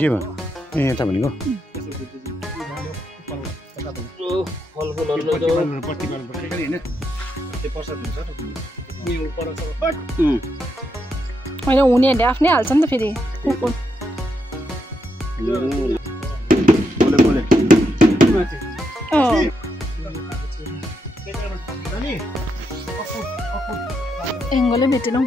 के भयो ए यता भनेको होइन हुनेहरूले आफ्नै हाल्छ नि त फेरि एङ्गलै भेटेनौ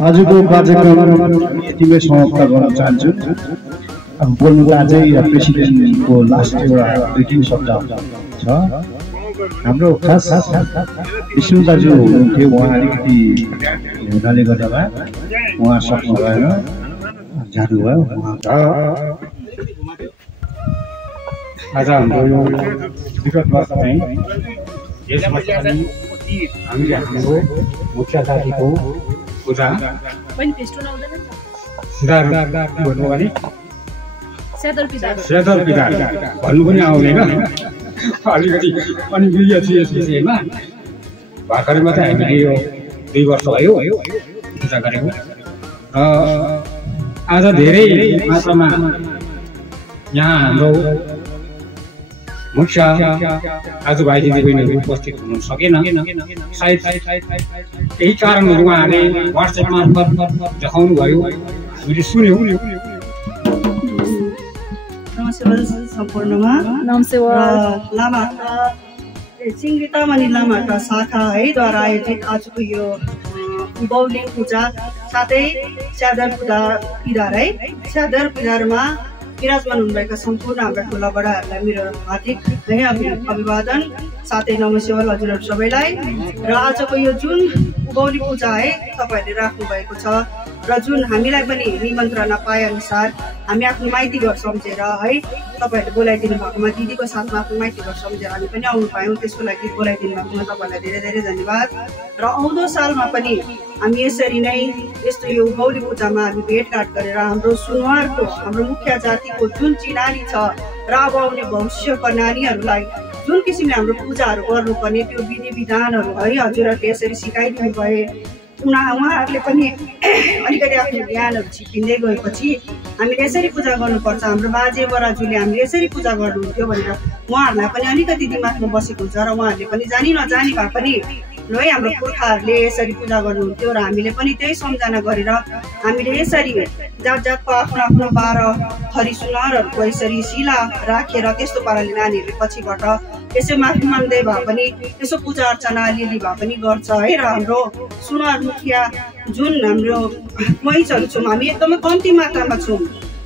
आजको कार्यक्रम यतिमै समाप्त गर्न चाहन्छु। अब बोल्नुको अझै प्रेसिडेन्टको लास्ट एउटा दुई तिन शब्द छ। हाम्रो खास विष्णु दाजु हुनुहुन्थ्यो, उहाँ अलिकति हुनाले गर्दामा उहाँ सक्नु भएन, जानुभयो। आज हाम्रो यो विगत वर्ष चाहिँ हामीले हाम्रो मुख्य जातिको पूजा सेदर पिता भन्नु पनि आउँदैन अलिकति। अनि यस विषयमा भर्खरै मात्रै हामीले यो 2 वर्ष भयो पूजा गरेको। आज धेरै मात्रामा यहाँ हाम्रो मुख्य दाजुभाइ दिदीबहिनीहरू उपस्थित हुन सकेन। सायद यही कारणहरू उहाँले वाट्सएप मार्फत देखाउनु भयो, हामीले सुन्यौँ। सम्पूर्णमा लामा सिङ्गी तामानी लामाका शाखा द्वारा आयोजित आजको यो उभौली पूजा साथै स्यादर पिदार स्यादर पिदारमा विराजमान हुनुभएका सम्पूर्ण हाम्रा ठुला बडाहरूलाई मेरो हार्दिक अभिवादन, साथै नमस्कार हजुरहरू सबैलाई। र आजको यो जुन उभौली पूजा तपाईँहरूले राख्नु भएको छ र जुन हामीलाई पनि निमन्त्रणा पाए अनुसार हामी आफ्नो माइती घर सम्झेर तपाईँहरूले बोलाइदिनु भएकोमा, दिदीको साथमा आफ्नो माइती घर सम्झेर हामी पनि आउनु पायौँ, त्यसको लागि बोलाइदिनु भएकोमा तपाईँहरूलाई धेरै धेरै धन्यवाद। र आउँदो सालमा पनि हामी यसरी नै यस्तो यो उभौली पूजामा हामी भेटघाट गरेर हाम्रो सुनुवारको, हाम्रो मुख्य जातिको जुन चिनारी छ र अब आउने भविष्यका नानीहरूलाई जुन किसिमले हाम्रो पूजाहरू गर्नुपर्ने त्यो विधि विधानहरू हजुरहरूले यसरी सिकाइदिनु भए उहाँहरूले पनि अलिकति आफ्नो ज्ञानहरू छिपिँदै गएपछि हामीले यसरी पूजा गर्नुपर्छ, हाम्रो बाजे बराजुले हामीले यसरी पूजा गर्नुहुन्थ्यो भनेर उहाँहरूलाई पनि अलिकति दिमागमा बसेको हुन्छ र उहाँहरूले पनि जानी नजानी भए पनि है हाम्रो पुर्खाहरूले यसरी पूजा गर्नुहुन्थ्यो र हामीले पनि त्यही सम्झना गरेर हामीले यसरी जात जातको आफ्नो आफ्नो 12 थरी सुनारहरूको यसरी शिला राखेर त्यस्तो पाराले नानीहरूले पछिबाट यसो माफी माग्दै भए पनि यसो पूजा अर्चना अलिअलि भए पनि गर्छ र हाम्रो सुनार मुखिया जुन हाम्रो महिचहरू छौँ हामी एकदमै कम्ती मात्रामा छौँ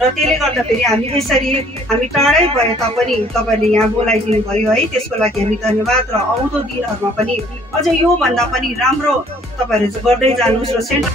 र त्यसले गर्दाखेरि हामी यसरी हामी टाढै भए तापनि तपाईँले यहाँ बोलाइदिनु भयो त्यसको लागि हामी धन्यवाद। र आउँदो दिनहरूमा पनि अझ यो भन्दा पनि राम्रो तपाईँहरू गर्दै जानुहोस् र सेन्टर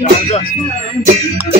Gracias.